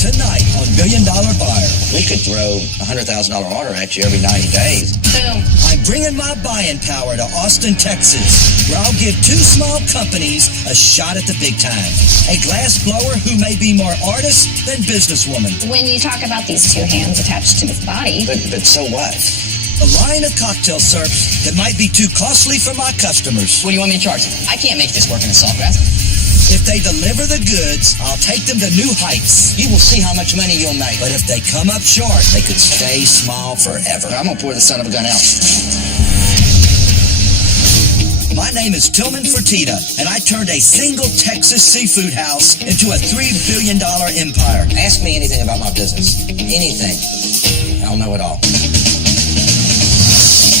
tonight on $1 Billion Buyer. We could throw a $100,000 order at you every 90 days. Boom. I'm bringing my buying power to Austin, Texas, where I'll give two small companies a shot at the big time. A glass blower who may be more artist than businesswoman. When you talk about these two hands attached to this body. But so what? A line of cocktail syrups that might be too costly for my customers. What do you want me to charge? I can't make this work in a Sawgrass. If they deliver the goods, I'll take them to new heights. You will see how much money you'll make. But if they come up short, they could stay small forever. I'm going to pour the son of a gun out. My name is Tillman Fertitta, and I turned a single Texas seafood house into a $3 billion empire. Ask me anything about my business. Anything. I'll know it all.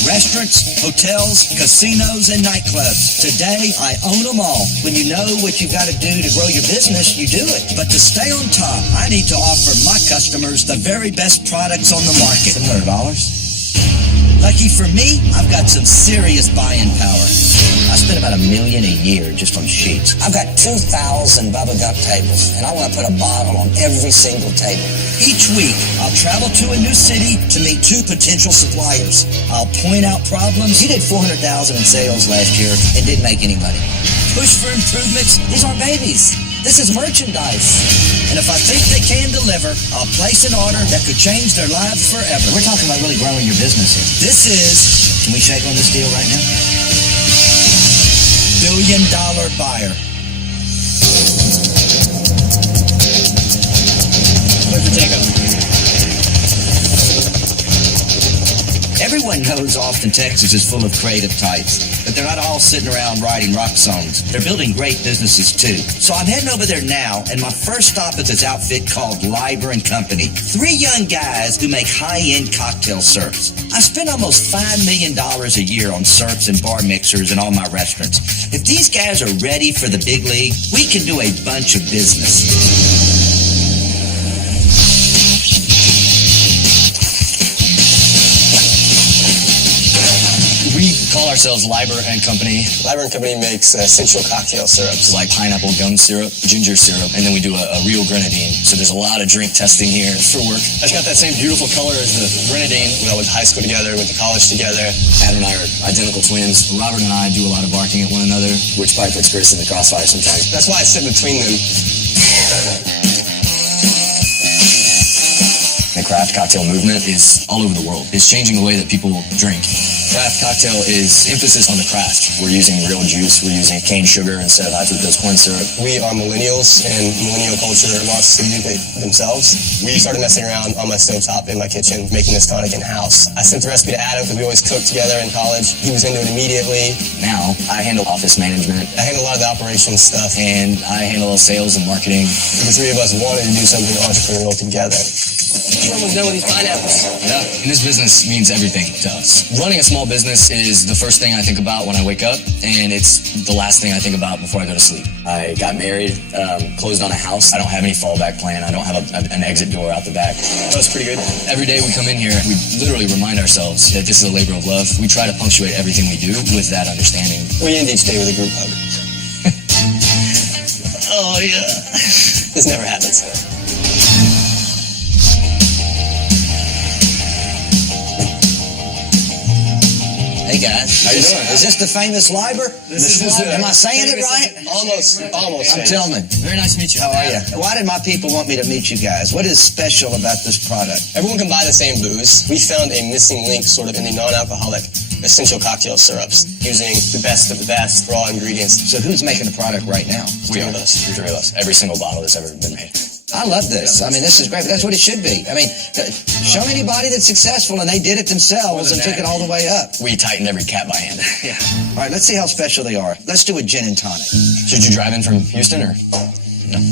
Restaurants, hotels, casinos, and nightclubs. Today, I own them all. When you know what you've got to do to grow your business, you do it. But to stay on top, I need to offer my customers the very best products on the market. $700? Lucky for me, I've got some serious buying power. I spend about $1 million a year just on sheets. I've got 2,000 Bubba Gump tables, and I want to put a bottle on every single table. Each week, I'll travel to a new city to meet two potential suppliers. I'll point out problems. You did $400,000 in sales last year and didn't make any money. Push for improvements. These aren't babies. This is merchandise. And if I think they can deliver, I'll place an order that could change their lives forever. We're talking about really growing your business here. This is, Can we shake on this deal right now? $1 Billion Buyer. Where's the takeout? Everyone knows Austin, Texas is full of creative types, but they're not all sitting around writing rock songs. They're building great businesses too. So I'm heading over there now, and my first stop is this outfit called Liber & Company. 3 young guys who make high-end cocktail syrups. I spend almost $5 million a year on syrups and bar mixers in all my restaurants. If these guys are ready for the big league, we can do a bunch of business. We call ourselves Liber & Company. Liber & Company makes essential cocktail syrups. Like pineapple gum syrup, ginger syrup, and then we do a real grenadine. So there's a lot of drink testing here for work. It's got that same beautiful color as the grenadine. We all went to high school together, went to college together. Adam and I are identical twins. Robert and I do a lot of barking at one another, which probably puts Chris in the crossfire sometimes. That's why I sit between them. The craft cocktail movement is all over the world. It's changing the way that people drink. Craft cocktail is emphasis on the craft. We're using real juice. We're using cane sugar instead of high fructose corn syrup. We are millennials, and millennial culture wants to educate themselves. We started messing around on my stovetop in my kitchen, making this tonic in-house. I sent the recipe to Adam because we always cooked together in college. He was into it immediately. Now, I handle office management. I handle a lot of the operations stuff. And I handle sales and marketing. The three of us wanted to do something entrepreneurial together. We're almost done with these pineapples. Yeah, and this business means everything to us. Running a small business is the first thing I think about when I wake up, and it's the last thing I think about before I go to sleep. I got married, closed on a house. I don't have any fallback plan. I don't have an exit door out the back. That was pretty good. Every day we come in here, we literally remind ourselves that this is a labor of love. We try to punctuate everything we do with that understanding. We end each day with a group hug. Oh, yeah. This never happens. Hey guys, How you doing? Is this the famous Liber? Am I saying it right? Almost. I'm Tillman. Very nice to meet you. How are you? Why did my people want me to meet you guys? What is special about this product? Everyone can buy the same booze. We found a missing link sort of in the non-alcoholic essential cocktail syrups using the best of the best raw ingredients. So who's making the product right now? We are us. Three of us. Every single bottle that's ever been made. I love this. I mean, this is great. But that's what it should be. I mean, show me anybody that's successful and they did it themselves and took it all the way up. We tightened every cap by hand. Yeah. All right, let's see how special they are. Let's do a gin and tonic. Should you drive in from Houston or? No.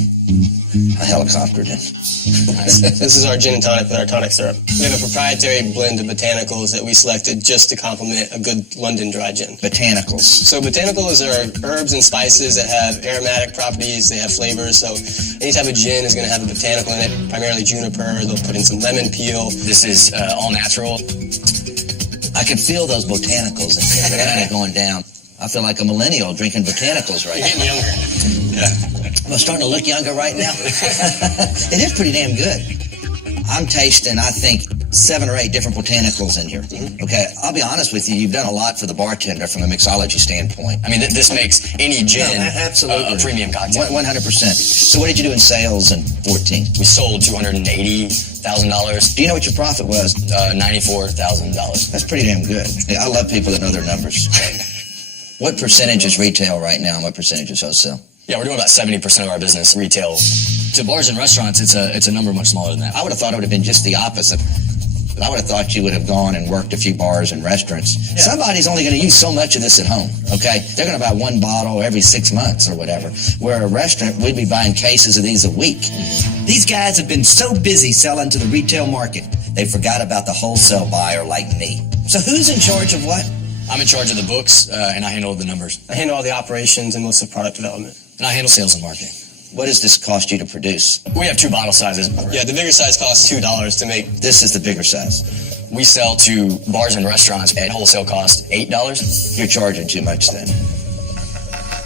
A helicopter then. This is our gin and tonic with our tonic syrup. We have a proprietary blend of botanicals that we selected just to complement a good London dry gin. Botanicals. So botanicals are herbs and spices that have aromatic properties, they have flavors. So any type of gin is going to have a botanical in it, primarily juniper. They'll put in some lemon peel. This is all natural. I can feel those botanicals and going down. I feel like a millennial drinking botanicals right You're now. getting younger. Yeah. Am I starting to look younger right now? It is pretty damn good. I'm tasting, I think, 7 or 8 different botanicals in here. Okay, I'll be honest with you, you've done a lot for the bartender from a mixology standpoint. I mean, this makes any gin absolutely a premium cocktail. 100%. So what did you do in sales in 14? We sold $280,000. Do you know what your profit was? $94,000. That's pretty damn good. Yeah, I love people that know their numbers. What percentage is retail right now and what percentage is wholesale? Yeah, we're doing about 70% of our business retail. To bars and restaurants, it's a number much smaller than that. I would have thought it would have been just the opposite. But I would have thought you would have gone and worked a few bars and restaurants. Yeah. Somebody's only going to use so much of this at home, okay? They're going to buy 1 bottle every 6 months or whatever. Where a restaurant, we'd be buying cases of these a week. These guys have been so busy selling to the retail market, they forgot about the wholesale buyer like me. So who's in charge of what? I'm in charge of the books, and I handle the numbers. I handle all the operations and most of product development. And I handle sales and marketing. What does this cost you to produce? We have 2 bottle sizes. Yeah, the bigger size costs $2 to make. This is the bigger size. We sell to bars and restaurants at wholesale cost $8. You're charging too much then.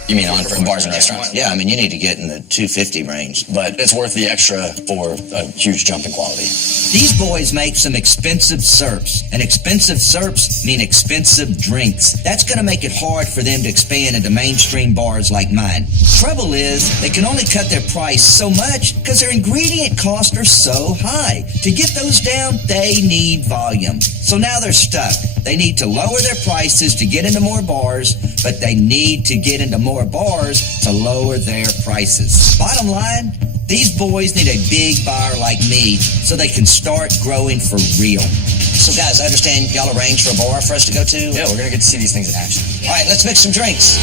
You mean for bars and restaurants? Yeah, I mean, you need to get in the $250 range. But it's worth the extra for a huge jump in quality. These boys make some expensive syrups, and expensive syrups mean expensive drinks. That's going to make it hard for them to expand into mainstream bars like mine. Trouble is, they can only cut their price so much because their ingredient costs are so high. To get those down, they need volume. So now they're stuck. They need to lower their prices to get into more bars, but they need to get into more bars to lower their prices. Bottom line, these boys need a big buyer like me so they can start growing for real. So guys, I understand y'all arranged for a bar for us to go to? Yeah, we're going to get to see these things in action. All right, let's mix some drinks.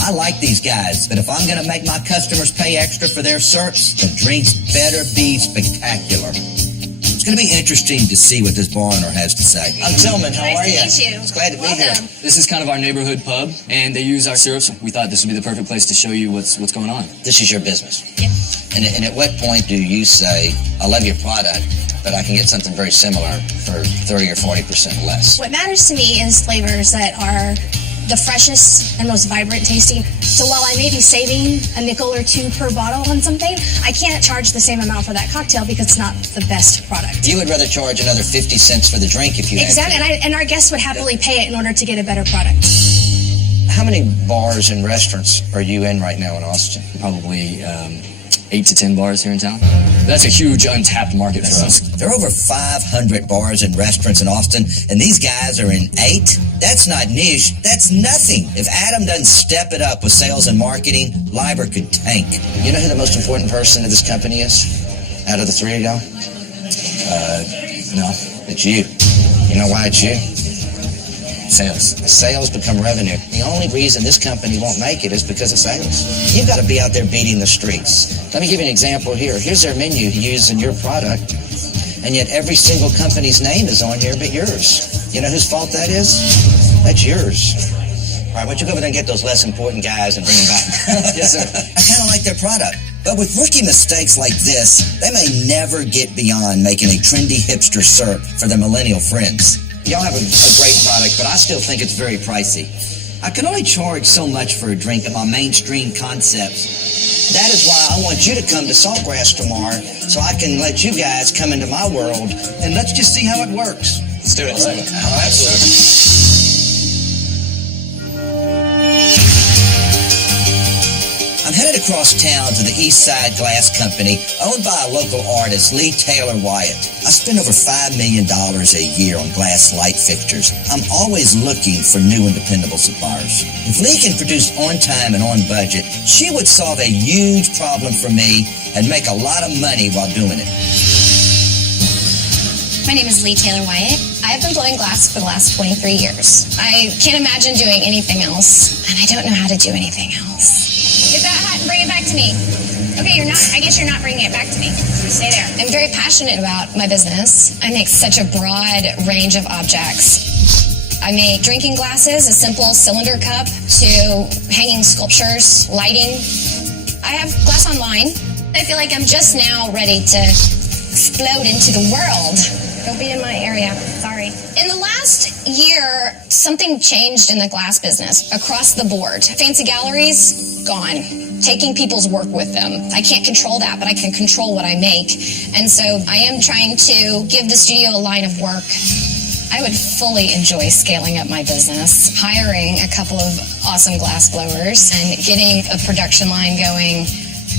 I like these guys, but if I'm going to make my customers pay extra for their syrups, the drinks better be spectacular. It's going to be interesting to see what this bar owner has to say. I'm Tillman. How are you? Nice to meet you. It's glad to be here. This is kind of our neighborhood pub, and they use our syrups. We thought this would be the perfect place to show you what's going on. This is your business. Yep. And at what point do you say, I love your product, but I can get something very similar for 30 or 40% less? What matters to me is flavors that are the freshest and most vibrant tasting. So while I may be saving a nickel or 2 per bottle on something, I can't charge the same amount for that cocktail because it's not the best product. You would rather charge another 50 cents for the drink if you Exactly, and our guests would happily pay it in order to get a better product. How many bars and restaurants are you in right now in Austin? Probably 8 to 10 bars here in town. That's a huge untapped market for us. There are over 500 bars and restaurants in Austin, and these guys are in 8? That's not niche. That's nothing. If Adam doesn't step it up with sales and marketing, Liber could tank. You know who the most important person in this company is? Out of the 3 of y'all? No. It's you. You know why it's you? Sales. Sales become revenue. The only reason this company won't make it is because of sales. You've got to be out there beating the streets. Let me give you an example here. Here's their menu using your product, and yet every single company's name is on here but yours. You know whose fault that is? That's yours. All right, why don't you go over there and get those less important guys and bring them back? Yes, sir. I kind of like their product. But with rookie mistakes like this, they may never get beyond making a trendy hipster syrup for their millennial friends. Y'all have a great product, but I still think it's very pricey. I can only charge so much for a drink in my mainstream concepts. That is why I want you to come to Saltgrass tomorrow so I can let you guys come into my world and let's just see how it works. Let's do it. All right. Absolutely. I'm headed across town to the Eastside Glass Company, owned by a local artist, Lee Taylor Wyatt. I spend over $5 million a year on glass light fixtures. I'm always looking for new and dependable suppliers. If Lee can produce on time and on budget, she would solve a huge problem for me and make a lot of money while doing it. My name is Lee Taylor Wyatt. I've been blowing glass for the last 23 years. I can't imagine doing anything else, and I don't know how to do anything else. Get that hat and bring it back to me. Okay, I guess you're not bringing it back to me. Stay there. I'm very passionate about my business. I make such a broad range of objects. I make drinking glasses, a simple cylinder cup, to hanging sculptures, lighting. I have glass online. I feel like I'm just now ready to explode into the world. Don't be in my area. Sorry. In the last year, something changed in the glass business across the board. Fancy galleries, gone. Taking people's work with them. I can't control that, but I can control what I make. And so I am trying to give the studio a line of work. I would fully enjoy scaling up my business, hiring a couple of awesome glass blowers and getting a production line going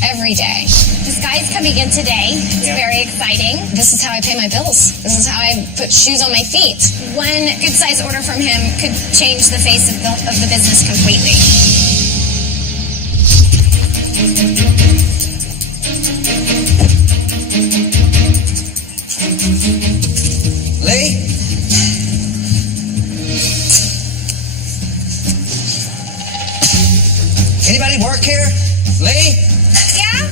every day. This guy's coming in today. It's very exciting. This is how I pay my bills. This is how I put shoes on my feet. One good size order from him could change the face of the business completely. Lee? Anybody work here? Lee? Yeah?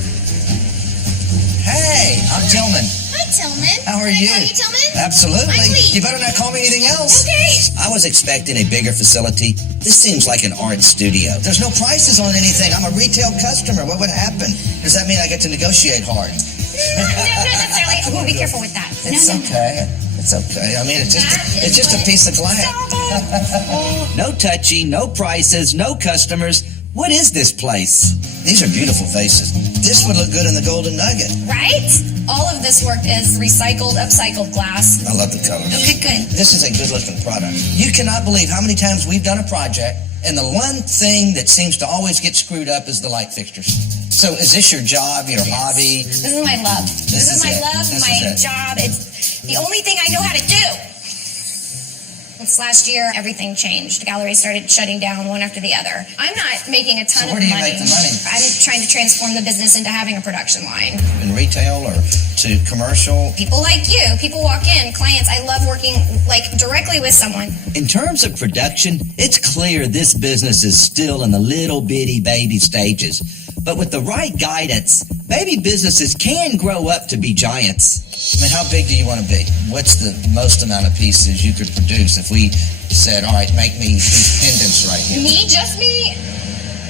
Hey, I'm Tillman. Hi, Tillman. How are Can I you? call you Tillman? Absolutely. I'm Lee. You better not call me anything else. Okay. I was expecting a bigger facility. This seems like an art studio. There's no prices on anything. I'm a retail customer. What would happen? Does that mean I get to negotiate hard? No, not necessarily. Oh, be careful with that. It's okay. It's okay. I mean, it's just a piece of glass. No touchy, no prices, no customers. What is this place? These are beautiful faces. This would look good in the Golden Nugget. Right? All of this work is recycled, upcycled glass. I love the color. Okay, good. This is a good-looking product. You cannot believe how many times we've done a project, and the one thing that seems to always get screwed up is the light fixtures. So is this your job, your hobby? This is my love. This is my it. love, This my is it. job. It's the only thing I know how to do. This last year, everything changed. Galleries started shutting down one after the other. I'm not making a ton So of where money. do you make the money? I'm trying to transform the business into having a production line. In retail or to commercial? People like you, people walk in, clients. I love working directly with someone. In terms of production, it's clear this business is still in the little bitty baby stages. But with the right guidance, baby businesses can grow up to be giants. I mean, how big do you want to be? What's the most amount of pieces you could produce if we said, all right, make me these pendants right here? Me, just me,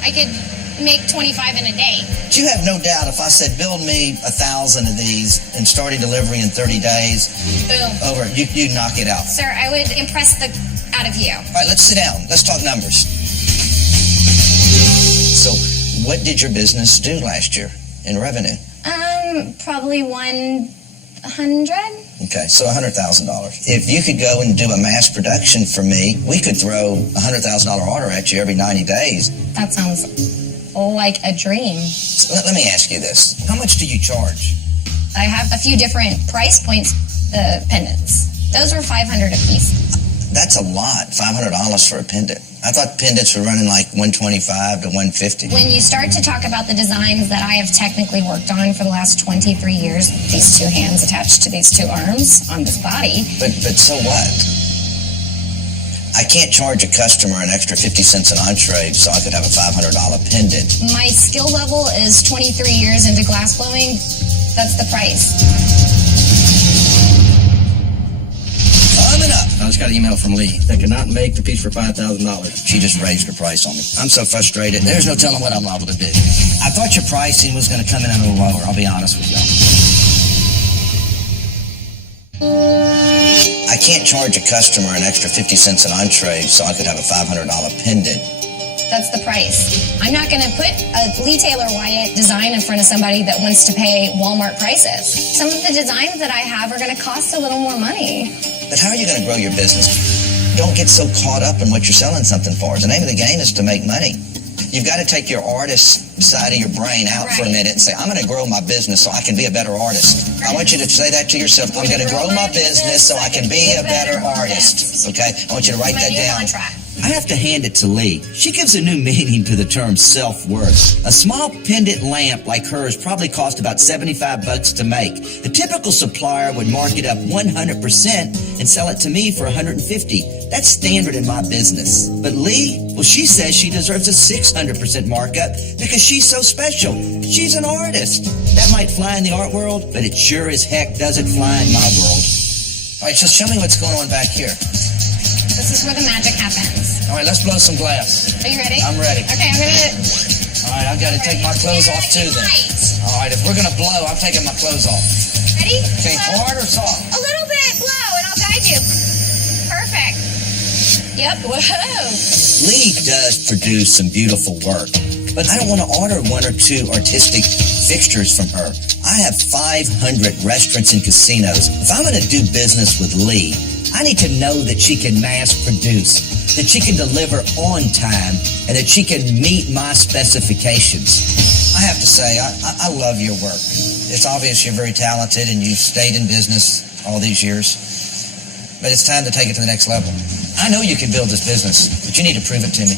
I could make 25 in a day. But you have no doubt if I said, build me 1,000 of these and starting delivery in 30 days, Boom. over, you knock it out. Sir, I would impress the out of you. All right, let's sit down. Let's talk numbers. So what did your business do last year in revenue? Probably 100. Okay, so $100,000. If you could go and do a mass production for me, we could throw a $100,000 order at you every 90 days. That sounds like a dream. So let me ask you this. How much do you charge? I have a few different price points. The pendants. Those are $500 a piece. That's a lot, $500 for a pendant. I thought pendants were running like $125 to $150. When you start to talk about the designs that I have technically worked on for the last 23 years, these two hands attached to these two arms on this body. But so what? I can't charge a customer an extra 50 cents an entree so I could have a $500 pendant. My skill level is 23 years into glass blowing. That's the price. Coming up. I just got an email from Lee. They cannot make the piece for $5,000. She just raised her price on me. I'm so frustrated. There's no telling what I'm liable to bid. I thought your pricing was going to come in a little lower. I'll be honest with y'all. I can't charge a customer an extra 50 cents an entree so I could have a $500 pendant. That's the price. I'm not going to put a Lee Taylor Wyatt design in front of somebody that wants to pay Walmart prices. Some of the designs that I have are going to cost a little more money. But how are you going to grow your business? Don't get so caught up in what you're selling something for. The name of the game is to make money. You've got to take your artist side of your brain out for a minute and say, I'm going to grow my business so I can be a better artist. I want you to say that to yourself. I'm going to grow my business so I can be a better artist. Okay? I want you to write that down. I have to hand it to Lee. She gives a new meaning to the term self-worth. A small pendant lamp like hers probably cost about $75 to make. The typical supplier would mark it up 100% and sell it to me for $150. That's standard in my business. But Lee, well, she says she deserves a 600% markup because she's so special. She's an artist. That might fly in the art world, but it sure as heck doesn't fly in my world. All right, so show me what's going on back here. This is where the magic happens. All right, let's blow some glass. Are you ready? I'm ready. Okay, I'm gonna... All right, I've got to take my clothes off too then. Right. All right, if we're going to blow, I'm taking my clothes off. Ready? Ready? Okay, Blow. hard or soft? A little bit. Blow, and I'll guide you. Perfect. Yep. Whoa. Lee does produce some beautiful work, but I don't want to order one or two artistic fixtures from her. I have 500 restaurants and casinos. If I'm going to do business with Lee, I need to know that she can mass produce, that she can deliver on time, and that she can meet my specifications. I have to say, I love your work. It's obvious you're very talented and you've stayed in business all these years. But it's time to take it to the next level. I know you can build this business, but you need to prove it to me.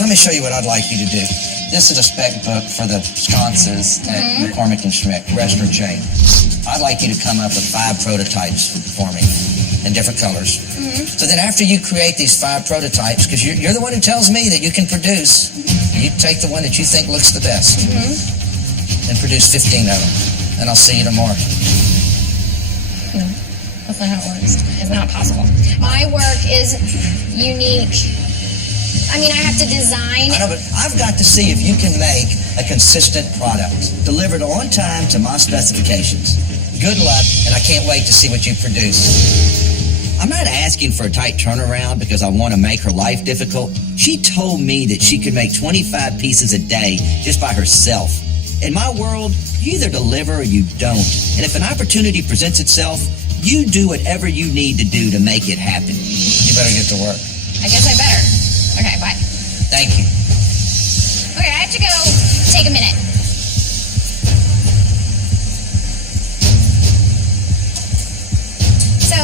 Let me show you what I'd like you to do. This is a spec book for the sconces at McCormick & Schmick restaurant chain. I'd like you to come up with 5 prototypes for me in different colors. So then after you create these 5 prototypes, because you're the one who tells me that you can produce, you take the one that you think looks the best and produce 15 of them. And I'll see you tomorrow. No, that's not how it works. It's not possible. My work is unique. I mean, I have to design. I know, but I've got to see if you can make a consistent product delivered on time to my specifications. Good luck, and I can't wait to see what you produce. I'm not asking for a tight turnaround because I want to make her life difficult. She told me that she could make 25 pieces a day just by herself. In my world, you either deliver or you don't. And if an opportunity presents itself, you do whatever you need to do to make it happen. You better get to work. I guess I better. Okay, bye. Thank you. Okay, I have to go take a minute. So,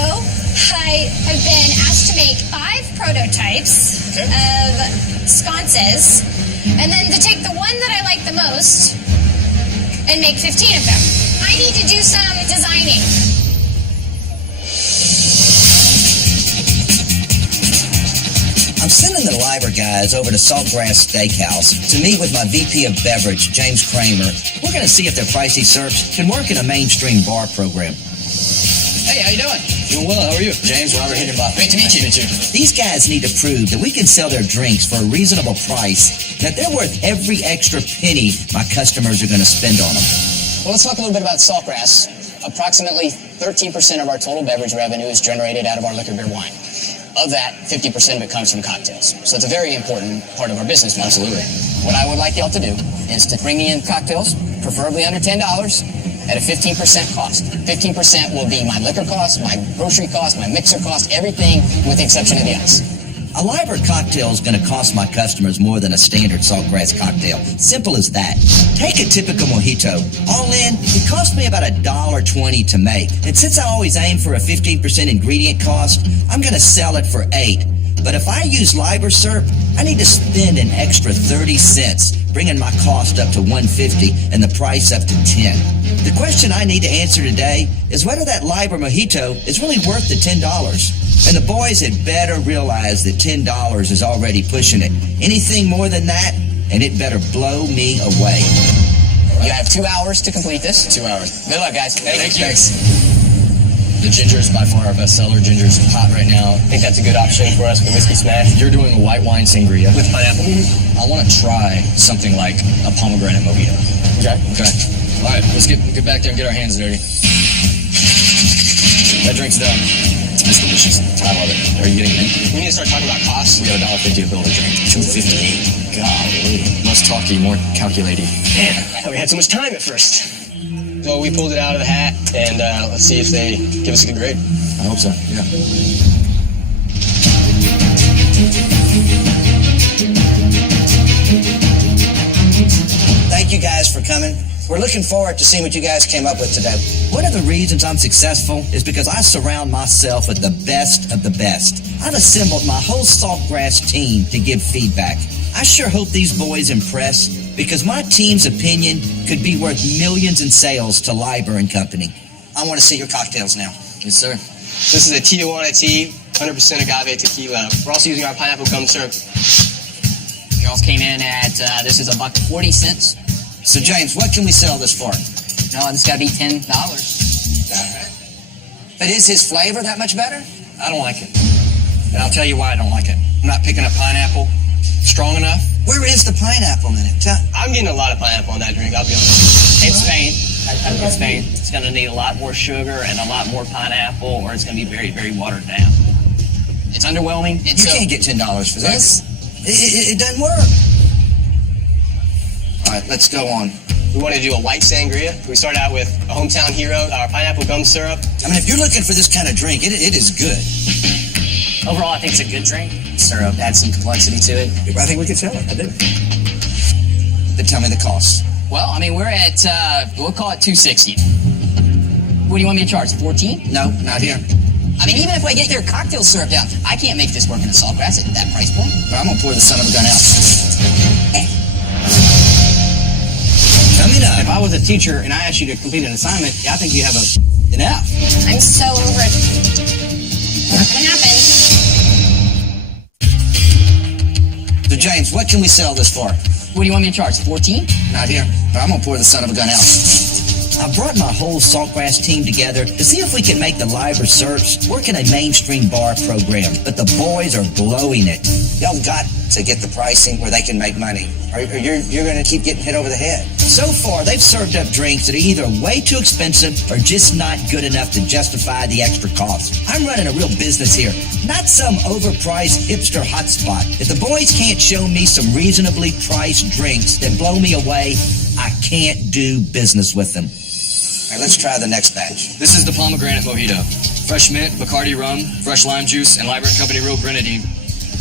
I have been asked to make 5 prototypes of sconces, and then to take the one that I like the most and make 15 of them. I need to do some designing. I'm sending the Liber guys over to Saltgrass Steakhouse to meet with my VP of Beverage, James Kramer. We're going to see if their pricey syrups can work in a mainstream bar program. Hey, how you doing? Doing well. How are you? James, Robert Higginbotham. Great to meet you. These guys need to prove that we can sell their drinks for a reasonable price, that they're worth every extra penny my customers are going to spend on them. Well, let's talk a little bit about Saltgrass. Approximately 13% of our total beverage revenue is generated out of our liquor, beer, wine. Of that, 50% of it comes from cocktails. So it's a very important part of our business model. Absolutely. What I would like y'all to do is to bring me in cocktails, preferably under $10, at a 15% cost. 15% will be my liquor cost, my grocery cost, my mixer cost, everything with the exception of the ice. A Liber cocktail is going to cost my customers more than a standard Saltgrass cocktail. Simple as that. Take a typical mojito. All in, it cost me about $1.20 to make. And since I always aim for a 15% ingredient cost, I'm going to sell it for $8. But if I use Liber syrup, I need to spend an extra 30 cents, bringing my cost up to $1.50 and the price up to $10. The question I need to answer today is whether that Liber mojito is really worth the $10. And the boys had better realize that $10 is already pushing it. Anything more than that, and it better blow me away. You have 2 hours to complete this. 2 hours. Good luck, guys. Thank you. Thanks. The ginger is by far our best seller. Ginger's hot right now. I think that's a good option for us for Whiskey Smash. You're doing a white wine sangria. With pineapple. I want to try something like a pomegranate mojito. Okay. Okay. All right, let's get back there and get our hands dirty. That drink's done. It's delicious. I love it. Are you getting it in? We need to start talking about costs. We got $1.50 to build a drink. $2.58. Golly. Less talky, more calculating. Man, I thought we had so much time at first. So we pulled it out of the hat, and let's see if they give us a good grade. I hope so, yeah. Thank you guys for coming. We're looking forward to seeing what you guys came up with today. One of the reasons I'm successful is because I surround myself with the best of the best. I've assembled my whole Saltgrass team to give feedback. I sure hope these boys impress, because my team's opinion could be worth millions in sales to Liber and Company. I want to see your cocktails now. Yes, sir. This is a Tijuana tea, 100% agave tequila. We're also using our pineapple gum syrup. Y'all came in at, this is $1.40. So, James, what can we sell this for? No, this got to be $10. But is his flavor that much better? I don't like it. And I'll tell you why I don't like it. I'm not picking up pineapple strong enough. Where is the pineapple in it? I'm getting a lot of pineapple in that drink, I'll be honest. It's faint. It's going to need a lot more sugar and a lot more pineapple, or it's going to be very, very watered down. It's underwhelming. You can't get $10 for this. It doesn't work. All right, let's go on. We wanted to do a white sangria. We started out with a hometown hero, our pineapple gum syrup. I mean, if you're looking for this kind of drink, it is good. Overall, I think it's a good drink. Syrup adds some complexity to it. I think we could sell it. I do. Then tell me the cost. Well, I mean, we're at, we'll call it $260. What do you want me to charge, 14? No, not here. I mean, even if I get their cocktail syrup down, I can't make this work in a Saltgrass at that price point. But I'm going to pour the son of a gun out. Coming up. If I was a teacher and I asked you to complete an assignment, I think you have an F. I'm so over it. Not gonna happen. So, James, what can we sell this for? What do you want me to charge, 14? Not here. But I'm going to pour the son of a gun out. I brought my whole Saltgrass team together to see if we could make the Liber Search work in a mainstream bar program, but the boys are blowing it. Y'all got to get the pricing where they can make money, or you're going to keep getting hit over the head. So far, they've served up drinks that are either way too expensive or just not good enough to justify the extra cost. I'm running a real business here, not some overpriced hipster hotspot. If the boys can't show me some reasonably priced drinks that blow me away, I can't do business with them. All right, let's try the next batch. This is the pomegranate mojito. Fresh mint, Bacardi rum, fresh lime juice, and Liber & Company real grenadine.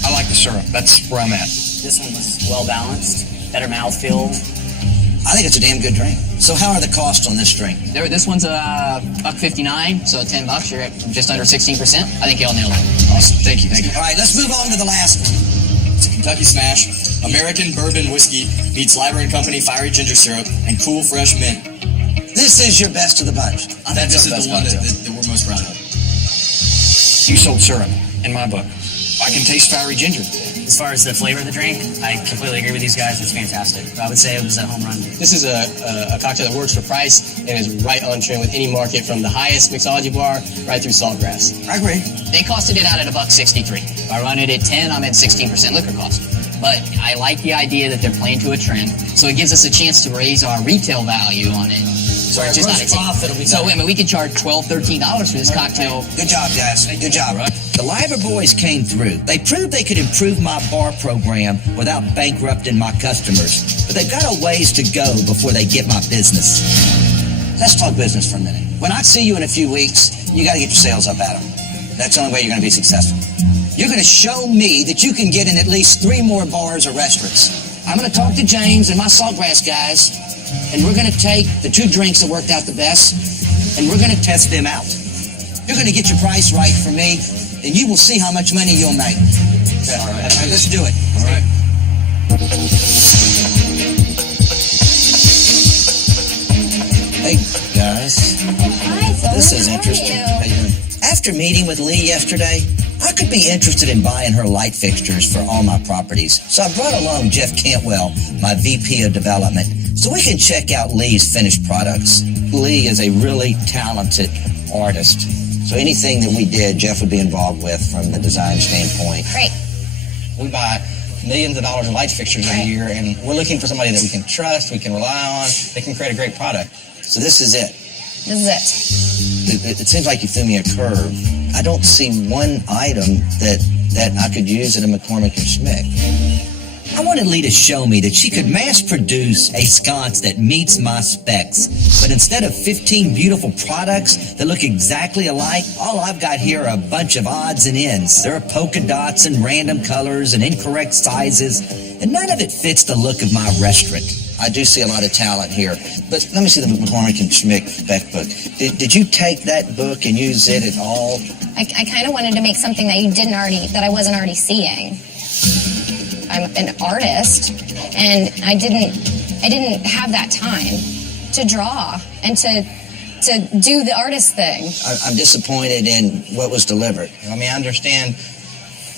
I like the syrup. That's where I'm at. This one was well balanced, better mouthfeel. I think it's a damn good drink. So how are the costs on this drink? This one's $1.59, so $10. You're at just under 16%. I think y'all nailed it. Awesome. Thank you. All right, let's move on to the last one. It's a Kentucky Smash, American Bourbon Whiskey meets Liber & Company Fiery Ginger Syrup and Cool Fresh Mint. This is your best of the bunch. I think this is the one that we're most proud of. You sold syrup in my book. I can taste fiery ginger. As far as the flavor of the drink, I completely agree with these guys. It's fantastic. I would say it was a home run. This is a cocktail that works for price and is right on trend with any market, from the highest mixology bar right through Saltgrass. I agree. They costed it out at $1.63. If I run it at 10, I'm at 16% liquor cost. But I like the idea that they're playing to a trend, so it gives us a chance to raise our retail value on it. So our it's just gross not profit will be so better. I mean, we could charge $12, $13 for this cocktail. Good job, guys. Good job. The Liber boys came through. They proved they could improve my bar program without bankrupting my customers. But they've got a ways to go before they get my business. Let's talk business for a minute. When I see you in a few weeks, you got to get your sales up, Adam. That's the only way you're going to be successful. You're going to show me that you can get in at least 3 more bars or restaurants. I'm going to talk to James and my Saltgrass guys, and we're going to take the 2 drinks that worked out the best, and we're going to test them out. You're going to get your price right for me, and you will see how much money you'll make. All right, let's do it. All right. Hey, guys. Hi, Zoe. This is How are interesting. you? How you doing? After meeting with Lee yesterday, I could be interested in buying her light fixtures for all my properties. So I brought along Jeff Cantwell, my VP of Development, so we can check out Lee's finished products. Lee is a really talented artist. So anything that we did, Jeff would be involved with from the design standpoint. Great. We buy millions of dollars of light fixtures every year, and we're looking for somebody that we can trust, we can rely on, that can create a great product. So this is it. This is it. It seems like you threw me a curve. I don't see one item that I could use at a McCormick and Schmick. I wanted Lee to show me that she could mass produce a sconce that meets my specs. But instead of 15 beautiful products that look exactly alike, all I've got here are a bunch of odds and ends. There are polka dots and random colors and incorrect sizes, and none of it fits the look of my restaurant. I do see a lot of talent here. But let me see the McCormick and Schmick spec book. Did you take that book and use it at all? I kind of wanted to make something that I wasn't already seeing. I'm an artist, and I didn't have that time to draw and to do the artist thing. I'm disappointed in what was delivered. I mean, I understand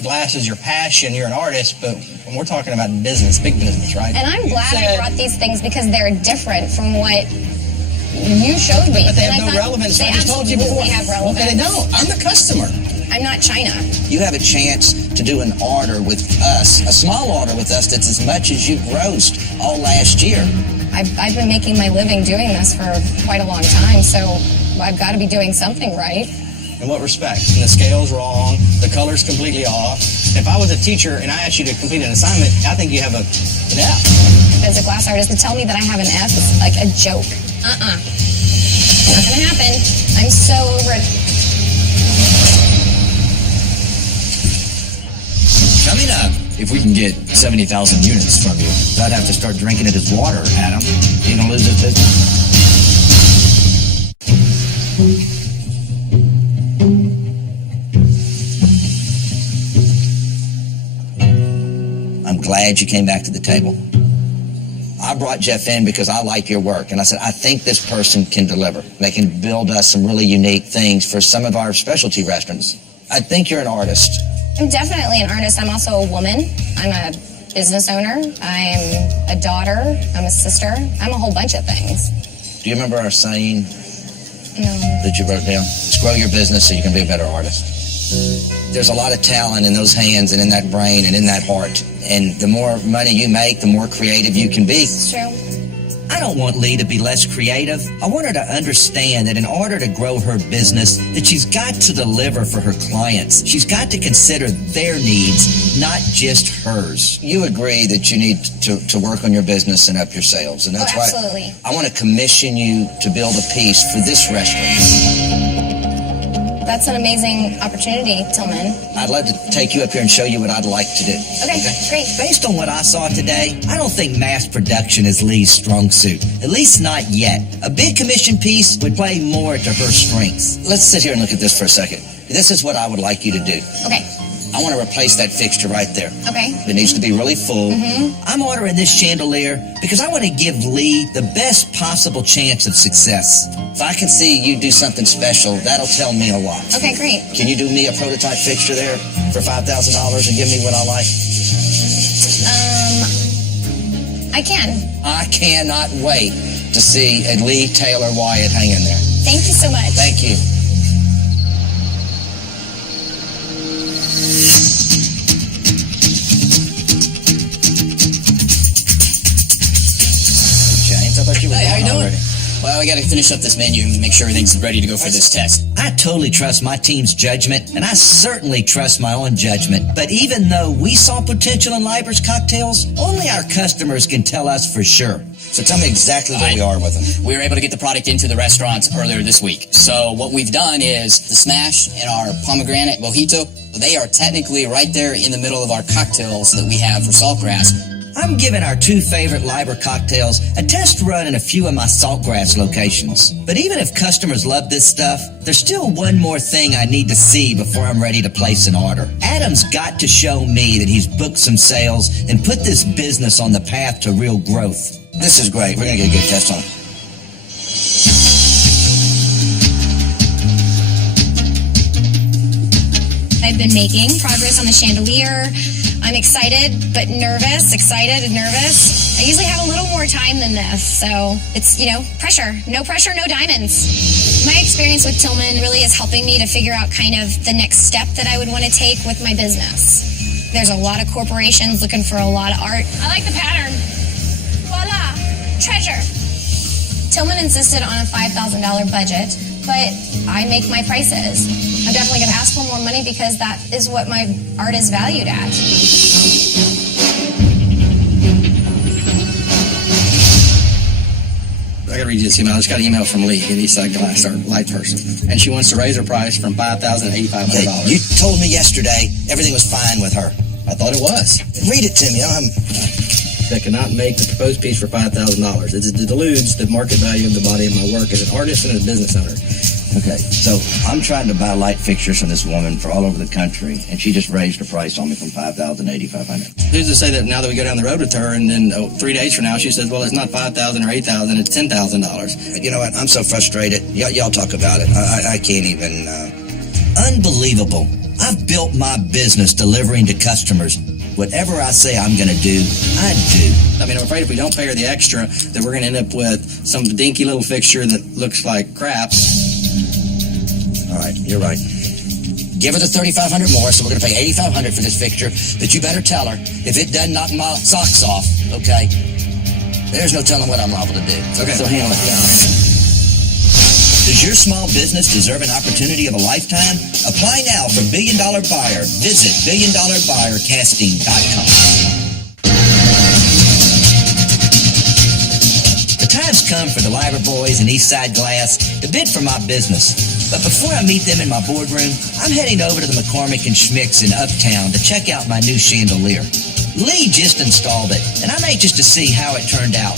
glass is your passion, you're an artist, but when we're talking about business, big business, right? And I'm glad I brought these things because they're different from what you showed me. But they And have I no thought relevance. They I just told you before. absolutely have relevance. Okay, they don't. I'm the customer. I'm not China. You have a chance to do an order with us, a small order with us that's as much as you grossed all last year. I've been making my living doing this for quite a long time, so I've got to be doing something right. In what respect? And the scale's wrong, the color's completely off. If I was a teacher and I asked you to complete an assignment, I think you have an F. As a glass artist, to tell me that I have an F is like a joke. Not gonna happen. I'm so over it. Coming up, If we can get 70,000 units from you, I'd have to start drinking it as water, Adam. You gonna lose this business? I'm glad you came back to the table. I brought Jeff in because I like your work, and I said, I think this person can deliver. They can build us some really unique things for some of our specialty restaurants. I think you're an artist. I'm definitely an artist. I'm also a woman. I'm a business owner. I'm a daughter. I'm a sister. I'm a whole bunch of things. Do you remember our saying No. that you wrote down? Just grow your business so you can be a better artist. There's a lot of talent in those hands and in that brain and in that heart. And the more money you make, the more creative you can be. It's true. I don't want Lee to be less creative. I want her to understand that in order to grow her business, that she's got to deliver for her clients. She's got to consider their needs, not just hers. You agree that you need to work on your business and up your sales. And that's why absolutely. I want to commission you to build a piece for this restaurant. That's an amazing opportunity, Tillman. I'd love to take you up here and show you what I'd like to do. Okay, great. Based on what I saw today, I don't think mass production is Lee's strong suit. At least not yet. A big commission piece would play more to her strengths. Let's sit here and look at this for a second. This is what I would like you to do. Okay, I want to replace that fixture right there. okay. It needs to be really full. I'm ordering this chandelier because I want to give Lee the best possible chance of success. If I can see you do something special, that'll tell me a lot. Okay, great. Can you do me a prototype fixture there for $5,000 and give me what I like? I can. I cannot wait to see a Lee Taylor Wyatt hanging there. Thank you so much. Thank you. James, I thought you were Hey, how you gone doing? already. Well, we got to finish up this menu and make sure everything's ready to go for this test. I totally trust my team's judgment, and I certainly trust my own judgment. But even though we saw potential in Liber's cocktails, only our customers can tell us for sure. So tell me exactly where we are with them. We were able to get the product into the restaurants earlier this week. So what we've done is the Smash and our Pomegranate Mojito, they are technically right there in the middle of our cocktails that we have for Saltgrass. I'm giving our two favorite Liber cocktails a test run in a few of my Saltgrass locations. But even if customers love this stuff, there's still one more thing I need to see before I'm ready to place an order. Adam's got to show me that he's booked some sales and put this business on the path to real growth. This is great. We're going to get a good test on it. I've been making progress on the chandelier. I'm excited, but nervous, excited and nervous. I usually have a little more time than this, so it's, pressure. No pressure, no diamonds. My experience with Tillman really is helping me to figure out kind of the next step that I would want to take with my business. There's a lot of corporations looking for a lot of art. I like the pattern. Voila, treasure. Tillman insisted on a $5,000 budget, but I make my prices. I'm definitely going to ask for more money because that is what my art is valued at. I gotta read you this email. I just got an email from Lee, an Eastside Glass, our light person. And she wants to raise her price from $5,000 to $8,500. You told me yesterday everything was fine with her. I thought it was. Read it to me. That cannot make the proposed piece for $5,000. It deludes the market value of the body of my work as an artist and as a business owner. Okay, so I'm trying to buy light fixtures from this woman for all over the country, and she just raised her price on me from $5,000 to $8,500. Who's to say that now that we go down the road with her, and then 3 days from now she says, well, it's not $5,000 or $8,000, it's $10,000. You know what? I'm so frustrated. Y'all talk about it. I can't even. Unbelievable. I've built my business delivering to customers. Whatever I say I'm going to do, I do. I mean, I'm afraid if we don't pay her the extra, that we're going to end up with some dinky little fixture that looks like crap. All right, you're right. Give her the $3,500 more, so we're going to pay $8,500 for this fixture. But you better tell her, if it doesn't knock my socks off, okay, There's no telling what I'm liable to do. Okay. So handle it down. Does your small business deserve an opportunity of a lifetime? Apply now for $1 Billion Buyer. Visit BillionDollarBuyerCasting.com. The time's come for the Liber Boys and Eastside Glass to bid for my business. But before I meet them in my boardroom, I'm heading over to the McCormick and Schmick's in Uptown to check out my new chandelier. Lee just installed it, and I'm anxious to see how it turned out.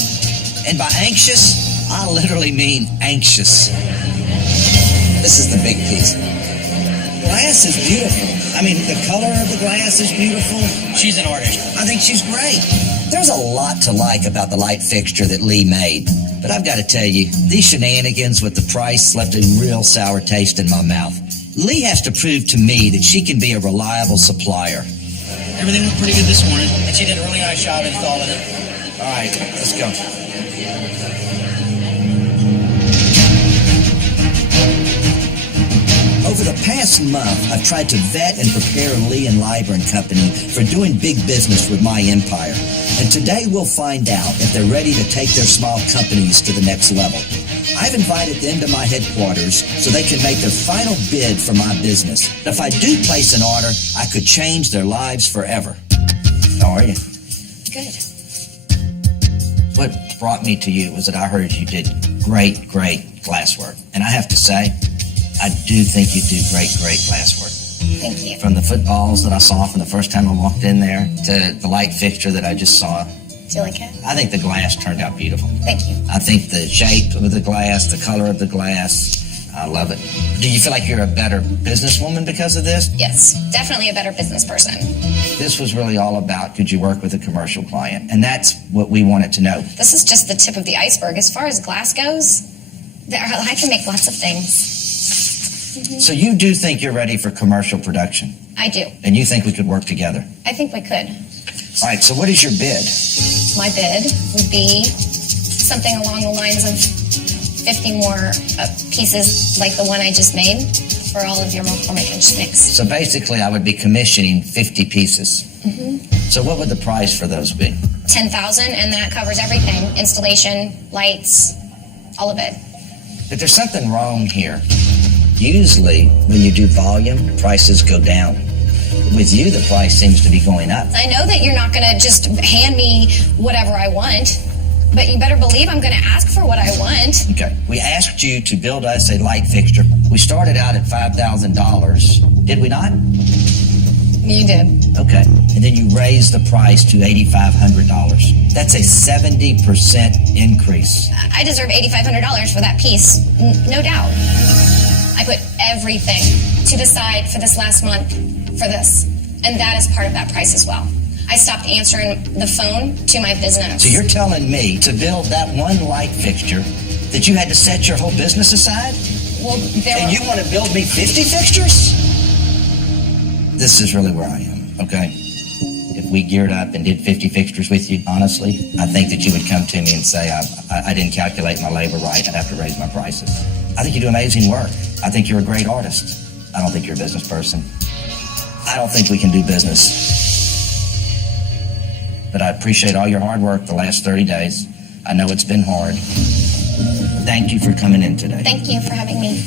And by anxious, I literally mean anxious. This is the big piece. Glass is beautiful. I mean, the color of the glass is beautiful. She's an artist. I think she's great. There's a lot to like about the light fixture that Lee made. But I've got to tell you, these shenanigans with the price left a real sour taste in my mouth. Lee has to prove to me that she can be a reliable supplier. Everything was pretty good this morning, and she did a really nice job installing it. All right, let's go. Over the past month, I've tried to vet and prepare Lee and Liber and Company for doing big business with my empire. And today we'll find out if they're ready to take their small companies to the next level. I've invited them to my headquarters so they can make their final bid for my business. If I do place an order, I could change their lives forever. How are you? Good. What brought me to you was that I heard you did great glasswork. And I have to say, I do think you do great glasswork. Thank you. From the footballs that I saw from the first time I walked in there to the light fixture that I just saw, Do you like it? I think the glass turned out beautiful. Thank you. I think the shape of the glass, the color of the glass, I love it. Do you feel like you're a better businesswoman because of this? Yes, definitely a better business person. This was really all about, could you work with a commercial client? And that's what we wanted to know. This is just the tip of the iceberg. As far as glass goes, I can make lots of things. So you do think you're ready for commercial production? I do. And you think we could work together? I think we could. All right, so what is your bid? My bid would be something along the lines of 50 more pieces like the one I just made for all of your McCormick and Schmick's. So basically, I would be commissioning 50 pieces. So what would the price for those be? $10,000, and that covers everything: installation, lights, all of it. But there's something wrong here. Usually, when you do volume, prices go down. With you, the price seems to be going up. I know that you're not going to just hand me whatever I want, but you better believe I'm going to ask for what I want. Okay. We asked you to build us a light fixture. We started out at $5,000. Did we not? You did. Okay. And then you raised the price to $8,500. That's a 70% increase. I deserve $8,500 for that piece, no doubt. I put everything to the side for this last month for this, and that is part of that price as well. I stopped answering the phone to my business. So you're telling me to build that one light fixture that you had to set your whole business aside? Well, And you want to build me 50 fixtures? This is really where I am, okay? If we geared up and did 50 fixtures with you, honestly, I think that you would come to me and say, I didn't calculate my labor right. I'd have to raise my prices. I think you do amazing work. I think you're a great artist. I don't think you're a business person. I don't think we can do business. But I appreciate all your hard work the last 30 days. I know it's been hard. Thank you for coming in today. Thank you for having me.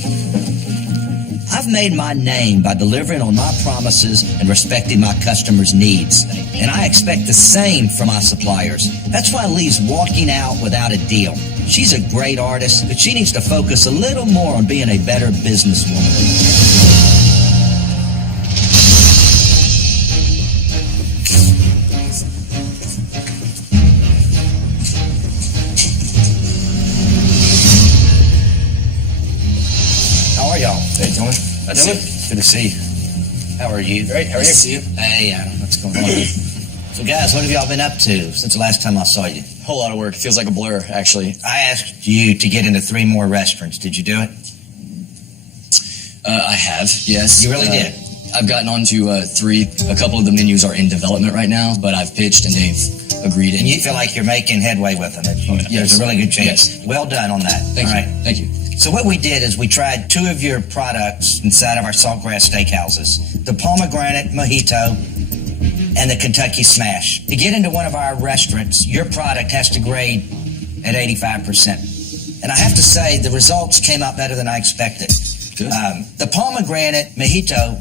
I've made my name by delivering on my promises and respecting my customers' needs. And I expect the same from my suppliers. That's why Lee's walking out without a deal. She's a great artist, but she needs to focus a little more on being a better businesswoman. Good to see you. How are you? Great. How are you? Nice to see you. Hey, Adam. What's going on? So, guys, what have y'all been up to since the last time I saw you? Whole lot of work. Feels like a blur, actually. I asked you to get into 3 more restaurants. Did you do it? I have, yes. You really did? I've gotten onto 3. A couple of the menus are in development right now, but I've pitched and they've agreed. And you feel like you're making headway with them. There's a really good chance. Yes. Well done on that. Thank All you. right. Thank you. So what we did is we tried 2 of your products inside of our Saltgrass Steakhouses, the Pomegranate Mojito and the Kentucky Smash. To get into one of our restaurants, your product has to grade at 85%. And I have to say, the results came out better than I expected. The pomegranate mojito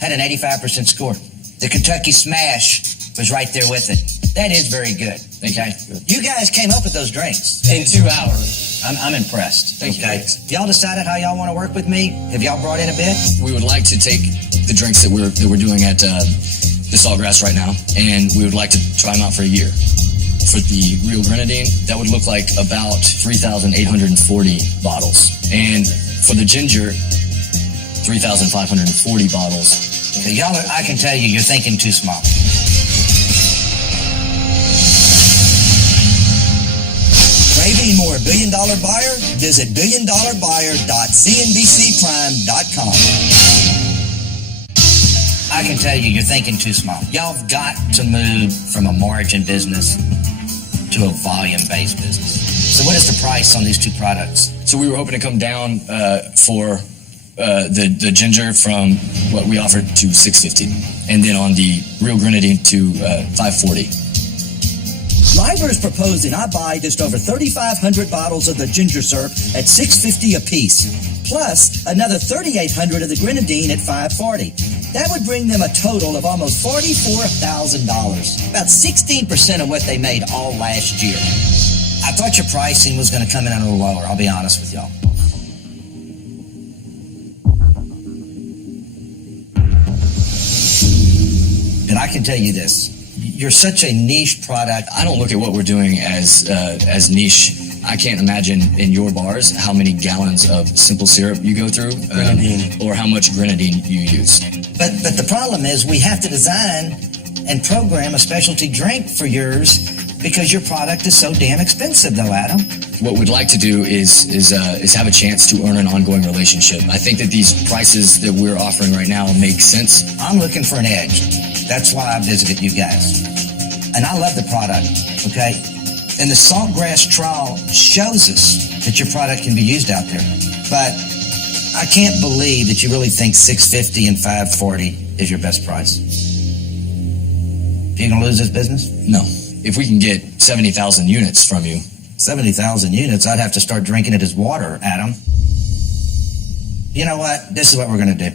had an 85% score. The Kentucky Smash was right there with it. That is very good. Okay. You guys came up with those drinks In 2 hours. I'm impressed. Thank you. Y'all decided how y'all want to work with me? Have y'all brought in a bid? We would like to take the drinks that we're doing at the Sawgrass right now, and we would like to try them out for a year. For the Real Grenadine, that would look like about 3,840 bottles. And for the ginger, 3,540 bottles. Okay, y'all are, I can tell you, you're thinking too small. Craving more billion-dollar buyer? Visit billiondollarbuyer.cnbcprime.com. I can tell you, you're thinking too small. Y'all have got to move from a margin business to a volume-based business. So what is the price on these two products? So we were hoping to come down for the ginger from what we offered to $650, and then on the Real Grenadine to $540. Liber is proposing I buy just over 3,500 bottles of the ginger syrup at $650 a piece, plus another 3,800 of the grenadine at $540. That would bring them a total of almost $44,000, about 16% of what they made all last year. I thought your pricing was going to come in a little lower, I'll be honest with y'all. And I can tell you this. You're such a niche product. I don't look at what we're doing as niche. I can't imagine in your bars how many gallons of simple syrup you go through, or how much grenadine you use. But the problem is we have to design and program a specialty drink for yours because your product is so damn expensive, though, Adam. What we'd like to do is have a chance to earn an ongoing relationship. I think that these prices that we're offering right now make sense. I'm looking for an edge. That's why I visited you guys. And I love the product, okay? And the Saltgrass trial shows us that your product can be used out there. But I can't believe that you really think $650 and $540 is your best price. You gonna lose this business? No. If we can get 70,000 units from you. 70,000 units, I'd have to start drinking it as water, Adam. You know what? This is what we're gonna do.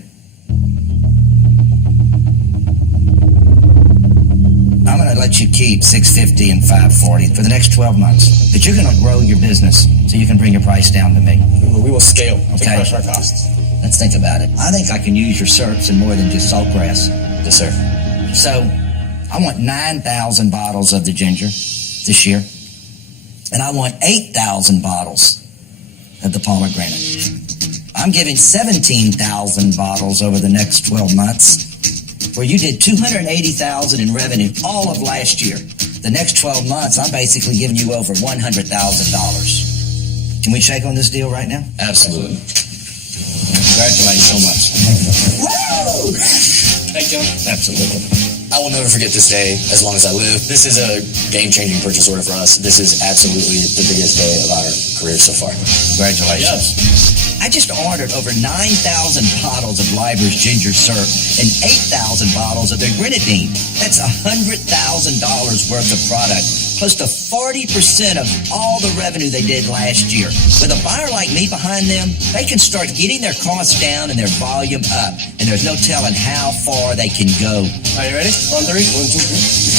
I'm going to let you keep $650 and $540 for the next 12 months. But you're going to grow your business so you can bring your price down to me. We will scale to Okay. crush our costs. Let's think about it. I think I can use your syrups in more than just saltgrass. Yes, sir. So I want 9,000 bottles of the ginger this year. And I want 8,000 bottles of the pomegranate. I'm giving 17,000 bottles over the next 12 months. Where you did $280,000 in revenue all of last year. The next 12 months, I'm basically giving you over $100,000. Can we shake on this deal right now? Absolutely. Congratulations so much. Woo! Thank you. Absolutely. I will never forget this day as long as I live. This is a game-changing purchase order for us. This is absolutely the biggest day of our career so far. Congratulations. Yes. I just ordered over 9,000 bottles of Liber's ginger syrup and 8,000 bottles of their grenadine. That's $100,000 worth of product, close to 40% of all the revenue they did last year. With a buyer like me behind them, they can start getting their costs down and their volume up, and there's no telling how far they can go. Are you ready? On 3? 1, 2, 3.